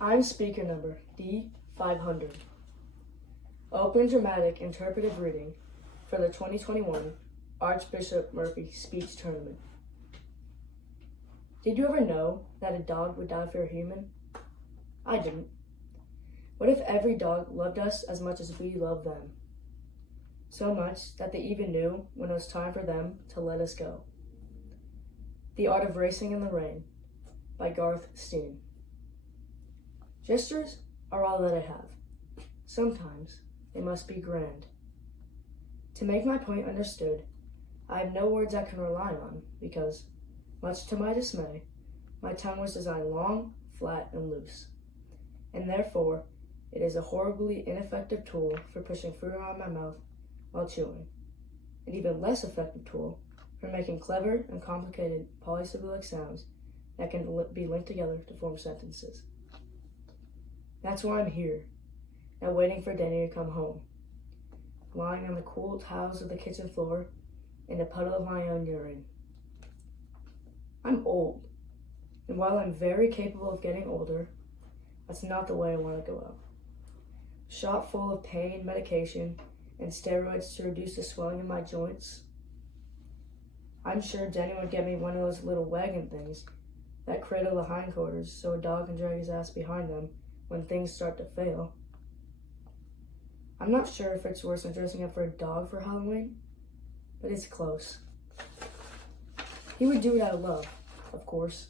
I'm speaker number D500. Open dramatic interpretive reading for the 2021 Archbishop Murphy Speech Tournament. Did you ever know that a dog would die for a human? I didn't. What if every dog loved us as much as we love them? So much that they even knew when it was time for them to let us go. The Art of Racing in the Rain by Garth Steen. Gestures are all that I have. Sometimes they must be grand. To make my point understood, I have no words I can rely on because, much to my dismay, my tongue was designed long, flat, and loose, and therefore it is a horribly ineffective tool for pushing food around my mouth while chewing, an even less effective tool for making clever and complicated polysyllabic sounds that can be linked together to form sentences. That's why I'm here, now waiting for Danny to come home, lying on the cool tiles of the kitchen floor in a puddle of my own urine. I'm old, and while I'm very capable of getting older, that's not the way I want to go out. Shot full of pain medication and steroids to reduce the swelling in my joints. I'm sure Danny would get me one of those little wagon things that cradle the hindquarters so a dog can drag his ass behind them when things start to fail. I'm not sure if it's worse than dressing up for a dog for Halloween, but it's close. He would do it out of love, of course.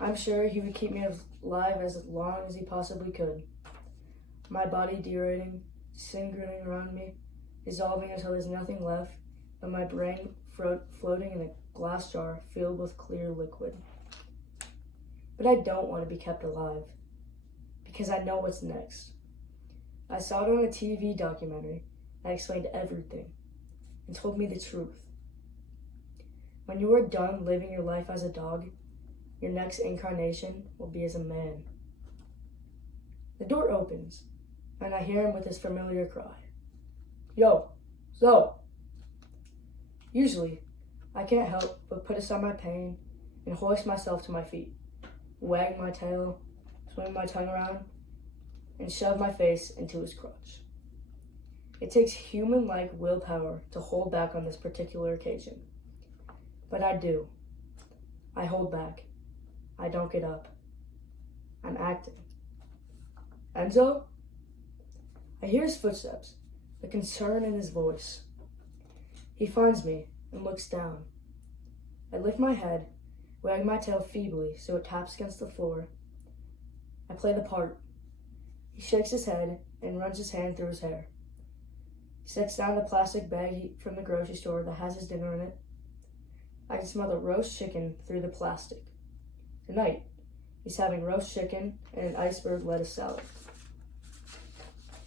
I'm sure he would keep me alive as long as he possibly could. My body derating, disintegrating around me, dissolving until there's nothing left but my brain floating in a glass jar filled with clear liquid. But I don't want to be kept alive, because I know what's next. I saw it on a TV documentary that explained everything and told me the truth. When you are done living your life as a dog, your next incarnation will be as a man. The door opens, and I hear him with his familiar cry. Yo, Zo! Usually, I can't help but put aside my pain and hoist myself to my feet, wag my tail, swing my tongue around, and shove my face into his crotch. It takes human-like willpower to hold back on this particular occasion. But I do. I hold back. I don't get up. I'm acting. Enzo? I hear his footsteps, the concern in his voice. He finds me and looks down. I lift my head, wag my tail feebly so it taps against the floor. I play the part. He shakes his head and runs his hand through his hair. He sets down the plastic bag from the grocery store that has his dinner in it. I can smell the roast chicken through the plastic. Tonight, he's having roast chicken and an iceberg lettuce salad.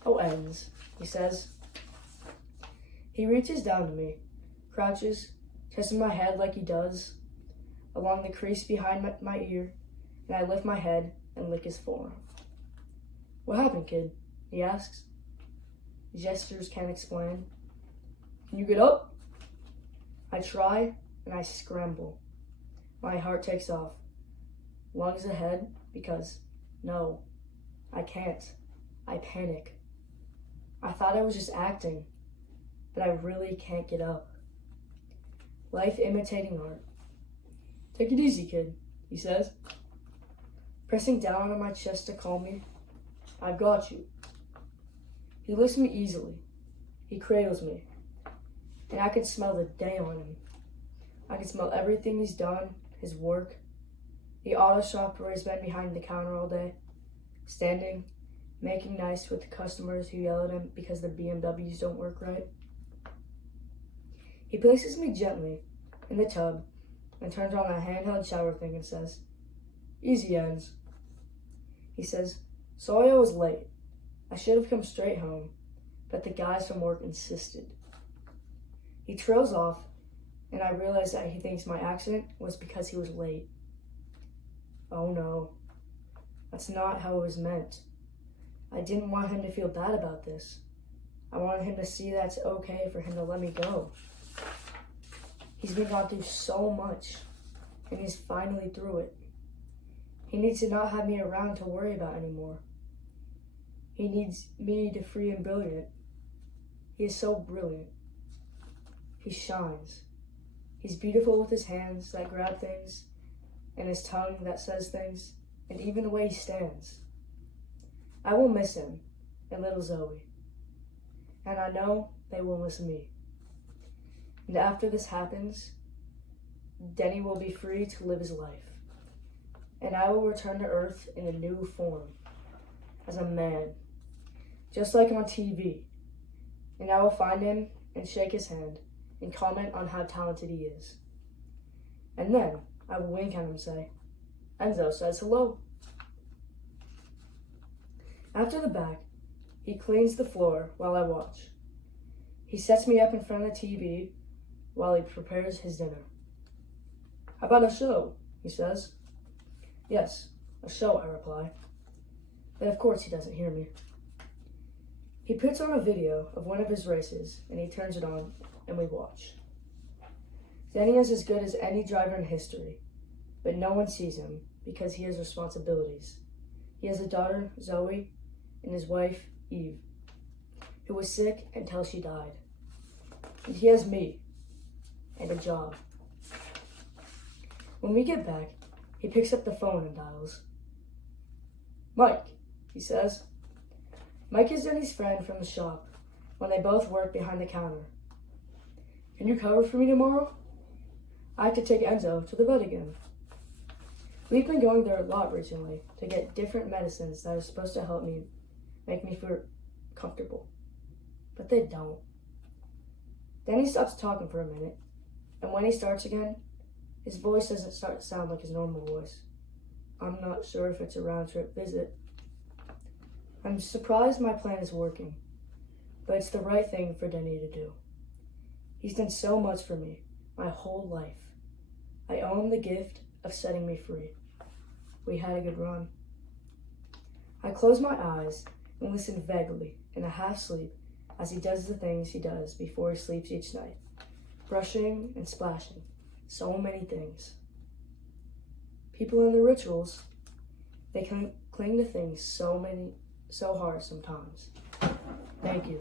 Oh, Enz, he says. He reaches down to me, crouches, touches my head like he does, along the crease behind my ear, and I lift my head and lick his forearm. What happened, kid? He asks. Gestures can't explain. Can you get up? I try, and I scramble. My heart takes off. Lungs ahead, because, no, I can't. I panic. I thought I was just acting, but I really can't get up. Life imitating art. Take it easy, kid, he says, pressing down on my chest to calm me. I've got you. He lifts me easily. He cradles me, and I can smell the day on him. I can smell everything he's done, his work, the auto shop where he's been behind the counter all day, standing, making nice with the customers who yell at him because their BMWs don't work right. He places me gently in the tub and turns on a handheld shower thing and says, Easy, Enz. He says, Sorry I was late. I should have come straight home, but the guys from work insisted. He trails off, and I realize that he thinks my accident was because he was late. Oh no, that's not how it was meant. I didn't want him to feel bad about this. I wanted him to see that it's okay for him to let me go. He's been gone through so much, and he's finally through it. He needs to not have me around to worry about anymore. He needs me to free and brilliant. He is so brilliant. He shines. He's beautiful with his hands that grab things, and his tongue that says things, and even the way he stands. I will miss him and little Zoe, and I know they will miss me. And after this happens, Denny will be free to live his life, and I will return to Earth in a new form, as a man, just like on TV, and I will find him and shake his hand and comment on how talented he is. And then I will wink at him and say, "Enzo says hello." After the bag, he cleans the floor while I watch. He sets me up in front of the TV while he prepares his dinner. "How about a show?" he says. "Yes, a show," I reply. But of course he doesn't hear me. He puts on a video of one of his races and he turns it on and we watch. Denny is as good as any driver in history, but no one sees him because he has responsibilities. He has a daughter, Zoe, and his wife, Eve, who was sick until she died. And he has me and a job. When we get back, he picks up the phone and dials. "Mike," he says. Mike is Denny's friend from the shop when they both work behind the counter. "Can you cover for me tomorrow? I have to take Enzo to the vet again." We've been going there a lot recently to get different medicines that are supposed to help me, make me feel comfortable. But they don't. Denny stops talking for a minute, and when he starts again, his voice doesn't start to sound like his normal voice. I'm not sure if it's a round-trip visit. I'm surprised my plan is working, but it's the right thing for Denny to do. He's done so much for me, my whole life. I owe him the gift of setting me free. We had a good run. I close my eyes and listen vaguely in a half sleep as he does the things he does before he sleeps each night, brushing and splashing, so many things. People in the rituals, they can cling to things so hard sometimes. Thank you.